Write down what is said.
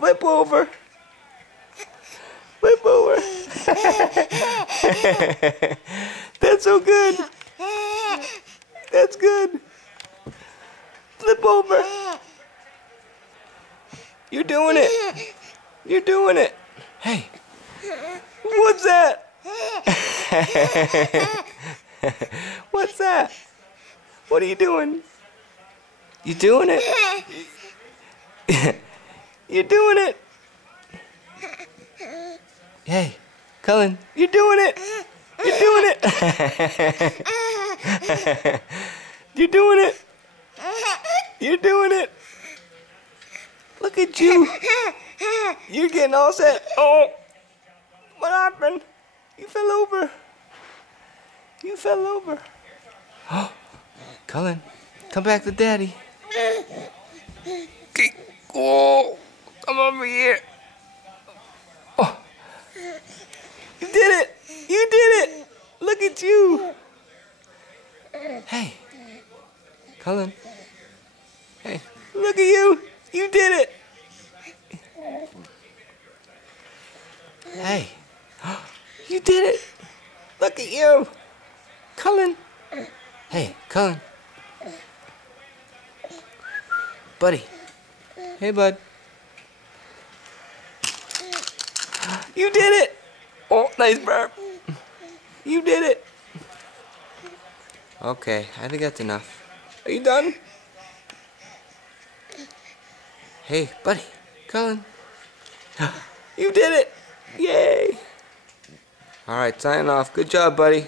Flip over. Flip over. That's so good. That's good. Flip over. You're doing it. You're doing it. Hey. What's that? What's that? What are you doing? You doing it? You're doing it. Hey, Cullen, you're doing it. You're doing it. You're doing it. You're doing it. Look at you. You're getting all set. Oh, what happened? You fell over. You fell over. Oh, Cullen, come back to Daddy. Okay. Oh, come over here. Oh, you did it. You did it. Look at you. Hey, Cullen. Hey, look at you. You did it. Hey, you did it. Look at you. Cullen. Hey, Cullen. Buddy. Hey, bud. You did it. Oh, nice burp. You did it. Okay, I think that's enough. Are you done? Hey, buddy. Cullen. You did it. Yay. All right, signing off. Good job, buddy.